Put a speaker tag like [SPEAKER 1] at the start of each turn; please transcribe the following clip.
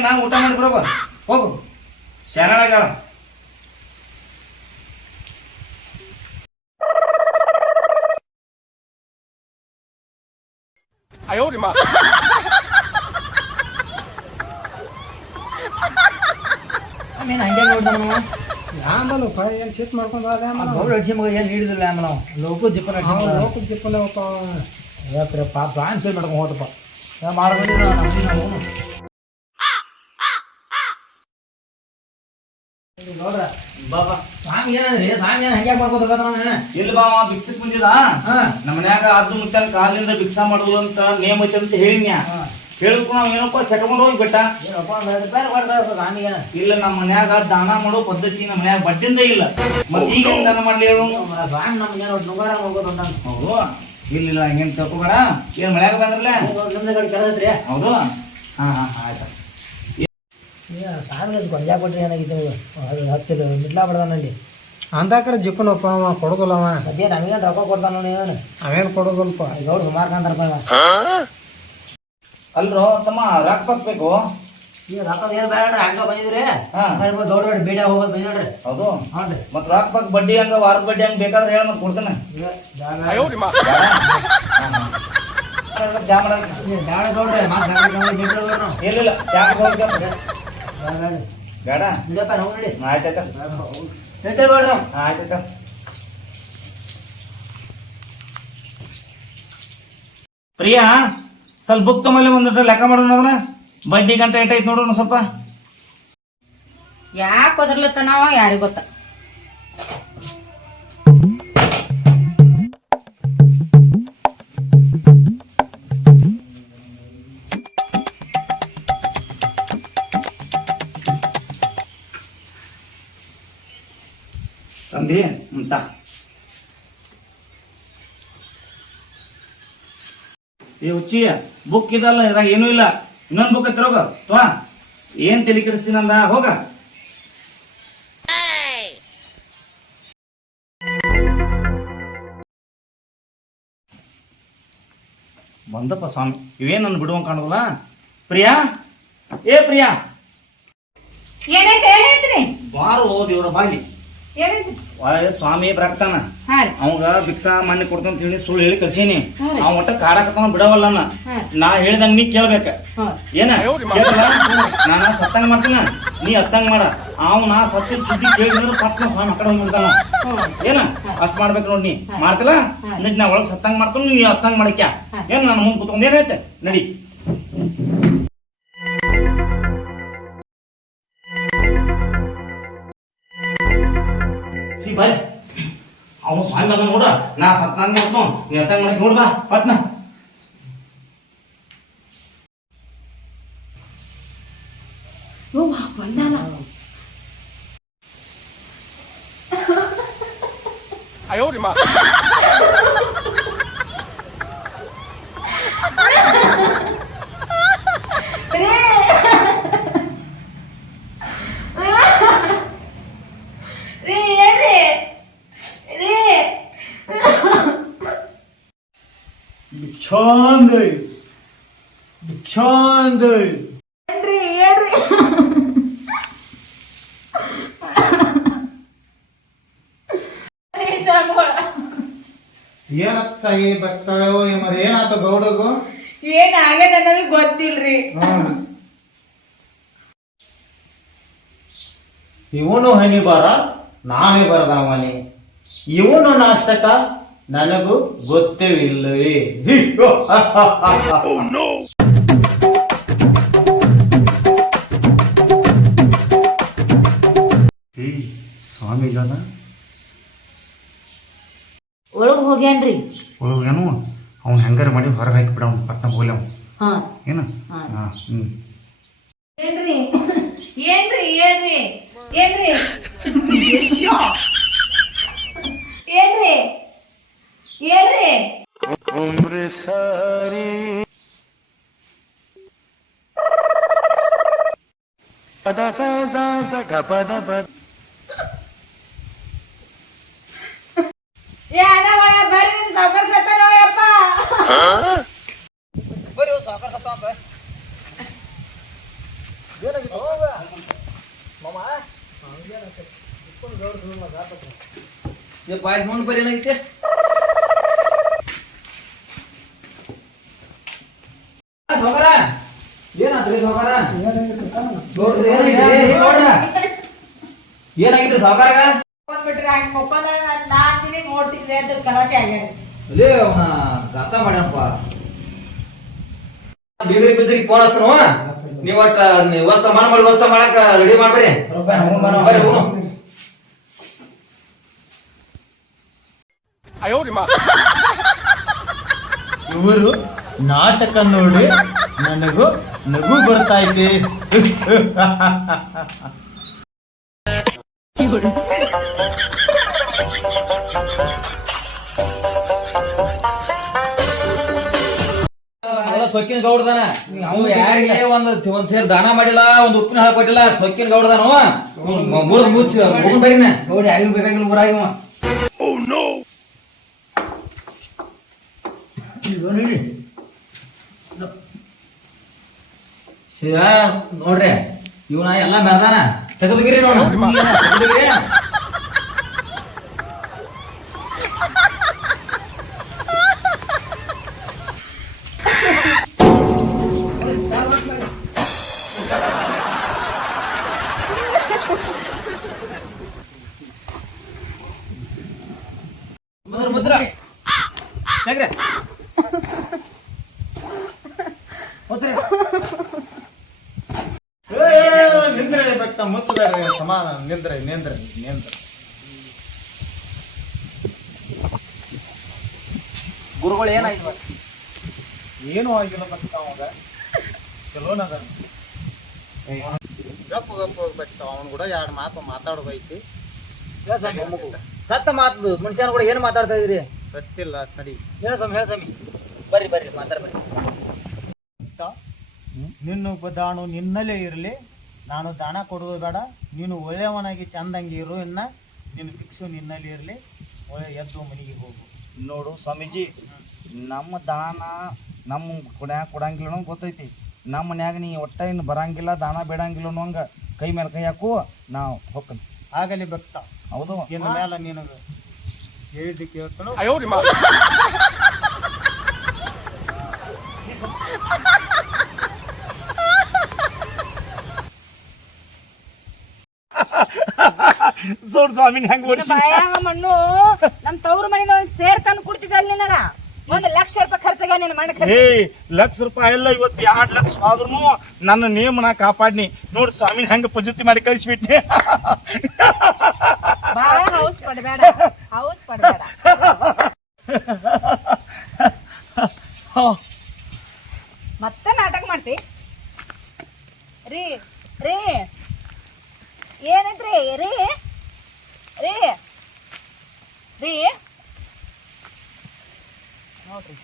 [SPEAKER 1] ನಾ ಊಟ ಮಾಡಿ ಬರೋಬ. ಹೋಗು.
[SPEAKER 2] ಆಮೇಲೆ
[SPEAKER 3] ಯಾಂಬಲ್ಲಪ್ಪ ಏನು ಸಿಟ್ ಮಾಡ್ಕೊಂಡು ಹೋದ
[SPEAKER 2] ಗೌಡ ಮಗ ಏನು ಹಿಡಿದಿಲ್ಲ ಆಮೇಲೆ ನಾವು ಲೋಕು ಜಿಪ್ಪನ
[SPEAKER 3] ಲೋಕು
[SPEAKER 2] ಜಿಪ್ಪನ ಪಾಪ ಮಾಡ್ಕೊಂಡು ಹೋದಪ್ಪ ಮಾಡ್ಕೊಂಡಿಲ್ಲ ನೋಡ್ರ
[SPEAKER 1] ಬಾಬಾ
[SPEAKER 2] ಸ್ವಾಮಿ ಏನಂದ್ರಿ? ಸ್ವಾಮಿ ಏನು ಹಂಗೆ ಮಾಡ್ಕೋತ
[SPEAKER 1] ಇಲ್ಲಿ ಬಾವ ಭಿಕ್ಷಕ್ ಬಂದಿದ.
[SPEAKER 2] ಹಾ.
[SPEAKER 1] ನಮ್ಮ ಮನ್ಯಾಗ ಅದು ಮುತ್ತಾನ ಕಾಲಿಂದ ಭಿಕ್ಷಾ ಮಾಡುದು ಅಂತ ನೇಮ ಐತೆ ಅಂತ ಹೇಳಿನ್ಯಾ. ಹೇಳಿದ್ಕು ನಾವ್ ಏನಪ್ಪ ಸೆಟ್ಕೊಂಡು ಹೋಗ್ಬಿಟ್ಟ
[SPEAKER 2] ಏನಪ್ಪ ಒಂದು ಐದು ರೂಪಾಯಿ ಕೊಡ್ತಾರೆ ಸ್ವಾಮಿಗೆ
[SPEAKER 1] ಇಲ್ಲ ನಮ್ಮ ಮನ್ಯಾಗ ದಾನ ಮಾಡೋ ಪದ್ಧತಿ ನಮ್ಮ ಮನ್ಯಾಗ ಬಡ್ಡಿಂದ ಇಲ್ಲ. ಮತ್ತೆ ಈಗ ಹೆಂಗ್ ದಾನ ಮಾಡ್ಲಿ ಹೇಳು
[SPEAKER 2] ಸ್ವಾಮಿ ನಮ್ಗೆ ಏನು ನುಗ್ಗಾರ ಹೋಗೋದು ಅಂತ
[SPEAKER 1] ಹೌದು. ಇಲ್ಲ ಇಲ್ಲ ಹಂಗೇನ್ ತಕೋಬೇಡ ಏನ್ ಮನ್ಯಾಗ ಬಂದ್ರಲ್ಲ
[SPEAKER 2] ನಿಮ್ದು ಕಡೆ ಕೆಲಸದ್ರಿ
[SPEAKER 1] ಹೌದು. ಹಾ ಹಾ ಆಯ್ತಾ.
[SPEAKER 2] ಗೊಂಜಾ ಏನಾಗಿತ್ತು ಅದು ಹತ್ತಿರ ಮಿಡ್ಲಾ ಬಡ್ದಾನಲ್ಲಿ
[SPEAKER 3] ಅಂದಾಕರ ಜಿಪ್ಪನಪ್ಪ ಅವ ಕೊಡೋದಿಲ್ಲವ
[SPEAKER 2] ಅದೇ ನಮಗೇನು ರೊಕ್ಕ ಕೊಡ್ತಾನ ಅವೇನ್
[SPEAKER 3] ಅವೇನು ಕೊಡೋದಲ್ಪ
[SPEAKER 2] ಗೌಡ ಸುಮಾರು ಕಾಂತಾರಪ್ಪ
[SPEAKER 1] ಅಲ್ರೋ ತಮ್ಮ ರೊಕ್ಕ ಹಾಕ್ಬೇಕು
[SPEAKER 2] ಈಗ ರೊಕ್ಕ ಏನು ಬೇಡ ಹಂಗ ಬಂದಿದ್ರಿ ಬೇಡ ಹೋಗೋದು
[SPEAKER 1] ಹೌದು
[SPEAKER 2] ಹೌದು ರೀ
[SPEAKER 1] ಮತ್ ರೊಕ್ಕ ಪಾಕ್ ಬಡ್ಡಿ ಹಂಗ ವಾರದ ಬಡ್ಡಿ ಹಂಗ ಬೇಕಾದ್ರೆ ಹೇಳ ಕೊಡ್ತಾನೆ ಚಾ ಮಾಡಲ್ಲ
[SPEAKER 2] ಮತ್ತೆ
[SPEAKER 1] ಇಲ್ಲ ಇಲ್ಲ ಚಾ ಹೋಗ್ತಾ ಬೇಡ.
[SPEAKER 2] ಇಡಪ್ಪ ನಾವು ನೋಡಿ.
[SPEAKER 1] ಆಯ್ತಾಯ್ತ ಪ್ರಿಯಾ ಸ್ವಲ್ಪ ಬುಕ್ ತಮ್ಮಲ್ಲಿ ಒಂದಿಟ್ಟು ಲೆಕ್ಕ ಮಾಡೋಣ ಅದನ್ನ. ಬಡ್ಡಿ ಗಂಟೆ ಏಟೈತೆ ನೋಡೋಣ ಸ್ವಲ್ಪ.
[SPEAKER 4] ಯಾಕೆ ಒದರ್ಲತ್ತ ನಾವು? ಯಾರಿಗೆ ಗೊತ್ತ?
[SPEAKER 1] ಏ ಹುಚ್ಚಿ ಬುಕ್ ಇದಲ್ಲ ಇದ್ರಾಗ ಏನೂ ಇಲ್ಲ. ಇನ್ನೊಂದು ಬುಕ್ ಹತ್ತಿರ ಹೋಗ ತ್ವಾ ಏನ್ ತಲೆ ಕೆಡಿಸ್ತೀನಂದ ಹೋಗ. ಬಂದಪ್ಪ ಸ್ವಾಮಿ ಇವೇನ್ ನನ್ನ ಬಿಡುವ ಕಾಣೋದಲ್ಲ? ಪ್ರಿಯಾ? ಏ ಪ್ರಿಯಾ?
[SPEAKER 4] ಏನೈತೆ ಏನೈತ್ರಿ?
[SPEAKER 1] ಬಾರು ದೇವ್ರ ಬಾಲಿ
[SPEAKER 4] ಏನೈತಿ
[SPEAKER 1] ಒಳ್ಳೆ ಸ್ವಾಮಿ ಬರಾಕ್ತಾನ ಅವಂಗ ಭಿಕ್ಷಾ ಮಣ್ಣಿ ಕೊಡ್ತಾನ ತಿಳಿ ಸುಳ್ಳು ಹೇಳಿ ಕಳ್ಸೀನಿ. ಅವ ಒಟ್ಟ ಕಾಡಕತ್ತಾನ ಬಿಡವಲ್ಲ ನಾ ಹೇಳ್ದಂಗ ನೀ ಕೇಳ್ಬೇಕ. ಏನ? ನಾನ ಸತ್ತಂಗ ಮಾಡ್ತೀನ? ನೀ ಅತ್ತಂಗ ಮಾಡ. ಅವ್ ನಾ ಸತ್ತಿದ ಸುದ್ದಿ ಕೇಳಿದ್ರು ಪಟ್ನ ಸ್ವಾಮಿ ಕಡೆ ಹೋಗ್ಬಿಡ್ತಾನ ಏನ? ಅಷ್ಟ್ ಮಾಡ್ಬೇಕು ನೋಡಿ ನೀ. ಮಾಡ್ತಲ್ಲ? ಅಂದ್ರೆ ನಾ ಒಳಗ್ ಸತ್ತಂಗ ಮಾಡ್ತಾನ ನೀ ಅತ್ತಂಗ ಮಾಡಕ್ಯ? ಏನ್ ನನ್ನ ಮುಂದ್ ಕುತ್ಕೊಂಡ್ ಏನೈತೆ ನಡಿ. ಈ ಬಾಯ್ ಅವನು ಸ್ವಾಮಿ ಬಂದ ನೋಡ ನಾ ಸತ್ನಾಗ ಮಾಡ್ತು ನೀ ಅತ್ತಂಗ್ ಮಾಡಕ್ ನೋಡ್ ಬಾ ಪಟ್ನ
[SPEAKER 4] ಬಂದಾನ ರೀ. ರೀ, ಏನ್ರಿ? ರೀ.
[SPEAKER 1] ಭಿಕ್ಷಾಂದ ಭಿಕ್ಷಾಂದ
[SPEAKER 4] ಏನ್ರಿ, ಏನ್ರಿ?
[SPEAKER 3] ಏನತ್ತ ಈ ಬರ್ತಾಳೋ ಮರ ಏನಾತ ಗೌಡಗು?
[SPEAKER 4] ಏನ್ ಆಗ್ಯದ ಅನ್ನೋದು ಗೊತ್ತಿಲ್ರಿ.
[SPEAKER 5] ಇವನು ಹನಿ ಬರ ನಾನೇ ಬರದವನೇ ಇವನು ನಾಷ್ಟಕ ನನಗೂ ಗೊತ್ತವಿಲ್ಲವೇ
[SPEAKER 1] ಏಯ್ ಸ್ವಾಮಿ
[SPEAKER 4] ಒಳಗೆ ಹೋಗ್ಯಾನ್ರಿ.
[SPEAKER 1] ಒಳಗೆ ಏನು ಅವ್ನು ಹೆಂಗಾರ ಮಾಡಿ ಹೊರಗೆ ಹಾಕಿ ಬಿಡ ಅವ್ನು ಪಟ್ನ ಹೋಗ್ಲಿ ಅವ್ನು.
[SPEAKER 4] ಹಾ.
[SPEAKER 1] ಏನು?
[SPEAKER 4] ಹಾ.
[SPEAKER 1] ಹಾಂ ಹ್ಞೂ
[SPEAKER 4] ಏನ್ರಿ? ಏನ್ರಿ ಏನ್ರಿ? ಏನ್ರಿ? ಏನ್ರಿ? ಏನ್ರಿ? ಏ ಸಾವ್ಕಾರ್ ಸತ್ತಾನೋ ಯಪ್ಪ
[SPEAKER 2] ಯಪ್ಪ ಆಯ್ತು ಮುಂದೆ ಬರ್ರಿ ಏನಾಗೈತೆ? ಸೌಕರ ಏನಾದ್ರಿ ಸೌಕರ ನೋಡ್ರಿ ನೋಡ್ರ ಏನಾಗಿತ್ತು ಸೌಕರ್ಗ
[SPEAKER 4] ಹೋಗ್ಬಿಟ್ರೆ ಹಂಗ್ ಮುಕ್ಕೊಂಡ ನಾನ್ ದಿನ ನೋಡ್ತಿದ್ವಿ ಅಂತ ಕಲಾಸೆ ಆಗ್ಯಾರ
[SPEAKER 2] ಲೇ ಅವನ ಅರ್ಥ ಮಾಡ್ಯಾನಪ್ಪ. ಬೀಗರಿ ಬಿಜರಿಗೆ ಫೋನ್ ಹಚ್ಚನು ನೀವ್ ಒಟ್ಟ ವಸ್ತ್ರ ಮಾಡಿ ವಸ್ತ್ರ ಮಾಡಕ್ ರೆಡಿ ಮಾಡ್ಬೇಡಿ. ಬರ್ರಿ.
[SPEAKER 5] ಇವರು ನಾಟಕ ನೋಡಿ ನನಗೂ ನಗು ಬರ್ತಾ ಇದೆ.
[SPEAKER 2] ಸೊಕ್ಕಿನ ಗೌಡದಾನ. ಅವ್ನು ಯಾರಿಗೆ ಒಂದ್ ಒಂದ್ ಸೇರ್ ದಾನ ಮಾಡಿಲ್ಲ ಒಂದ್ ಉಪ್ಪಿನ ಹಾಳು ಕೊಟ್ಟಿಲ್ಲ ಸೊಕ್ಕಿನ ಗೌಡದಾನು ಮುರಿದ್ ಮುಚ್ಚ ಹೋಗಿ ಬರೀನ ಗೌಡ ಯಾರಿಗೂ ಬೇಕಾಗಿಲ್ಲ ನೋಡ್ರಿ ಇವನ ಎಲ್ಲಾ ಮೆರ್ದಾನ. ತೆಗೆದುಗಿರಿ ನೋಡು.
[SPEAKER 5] ನಿಂದ್ರೆ ಭಕ್ತ ಮುಚ್ಚಬೇಡ್ರಿ ಸಮಾನ ನಿಂದ್ರೆ ನಿಂದ್ರೆ ನಿಂದ್ರೆ.
[SPEAKER 2] ಗುರುಗಳು ಏನಾಯ್ತು
[SPEAKER 5] ಏನು ಆಗಿಲ್ಲ ಬರ್ತಾವ ಅವಾಗ. ಚಲೋನದ ಗಪ್ಪ ಗಪ್ಪ ಭಕ್ತ ಅವನು ಕೂಡ ಎರಡು ಮಾತು ಮಾತಾಡ್ಬೇಕೈತಿ
[SPEAKER 2] ಸತ್ತ ಮಾತು ಮನುಷ್ಯನ ಕೂಡ ಏನ್ ಮಾತಾಡ್ತಾ ಇದ್ರಿ
[SPEAKER 5] ಸತ್ತಿಲ್ಲ ತಡಿ.
[SPEAKER 2] ಹೇಳ ಸ್ವಾಮಿ ಹೇಳ ಸ್ವಾಮಿ. ಬರ್ರಿ ಬರ್ರಿ
[SPEAKER 5] ಭಕ್ತ ನಿನ್ನ ಉಪದಾನು ನಿನ್ನಲ್ಲೇ ಇರಲಿ. ನಾನು ದಾನ ಕೊಡುವುದು ಬೇಡ. ನೀನು ಒಳ್ಳೆಯವನಾಗಿ ಚಂದಂಗೆ ಇರು ಇನ್ನ. ನಿನ್ನ ಭಿಕ್ಷು ನಿನ್ನಲ್ಲಿ ಇರಲಿ. ಒಳ್ಳೆ ಎದ್ದು ಮನೆಗೆ ಹೋಗು.
[SPEAKER 1] ನೋಡು ಸ್ವಾಮೀಜಿ ನಮ್ಮ ದಾನ ನಮ್ಮ ಕುಡ್ಯಾಕ ಕೊಡಂಗಿಲ್ಲ ಅನ್ನೋ ಗೊತ್ತೈತಿ. ನಮ್ಮ ಮನ್ಯಾಗ ನೀ ಒಟ್ಟ ಇನ್ನು ಬರಂಗಿಲ್ಲ ದಾನ ಬೇಡಂಗಿಲ್ಲ ಹಂಗೆ ಕೈ ಮೇಲೆ ಕೈ ಹಾಕು ನಾವು ಹೋಗ್ತೀನಿ.
[SPEAKER 5] ಆಗಲಿ ಭಕ್ತ.
[SPEAKER 1] ಹೌದು.
[SPEAKER 5] ಇನ್ನು ಮೇಲೆ ನಿನಗೆ ಹೇಳಿದ್ದಕ್ಕೆ ಕೇಳ್ತಾನೋ.
[SPEAKER 1] ಸೋಡ್ ಸ್ವಾಮಿನ ಹೆಂಗ್
[SPEAKER 4] ಬಾಯಾಗ ಮಣ್ಣು ನಮ್ ತವ್ರ ಮನೆ ಒಂದ್ ಸೇರ್ ತಂದು ಕುಡ್ತಿದ್ದಲ್ಲ ನಿನಗ? ಒಂದ್ ಲಕ್ಷ ರೂಪಾಯಿ ಖರ್ಚಾಗ ನಿನ್ ಮಣ್ಣ ಖರ್ಚು
[SPEAKER 1] ಏ ಲಕ್ಷ ರೂಪಾಯಿ ಎಲ್ಲ ಇವತ್ತು ಎರಡ್ ಲಕ್ಷ ಆದ್ರೂ ನನ್ನ ನೇಮನ ಕಾಪಾಡ್ನಿ. ನೋಡಿ ಸ್ವಾಮಿನ ಹೆಂಗ ಪಜುತಿ ಮಾಡಿ ಕಳಿಸ್ಬಿಟ್ಟೆ
[SPEAKER 4] ಬಾಳ ಹೌಸ್ ಪಡ್ಬೇಡ ಹೌಸ್ ಪಡ್ಬೇಡ. ಮತ್ತೆ ನಾಟಕ ಮಾಡ್ತಿ? ರೀ ರೀ ಏನಂತ್ರಿ ರೀ? ರೀ ರೀ ನೋಡ್ರಿ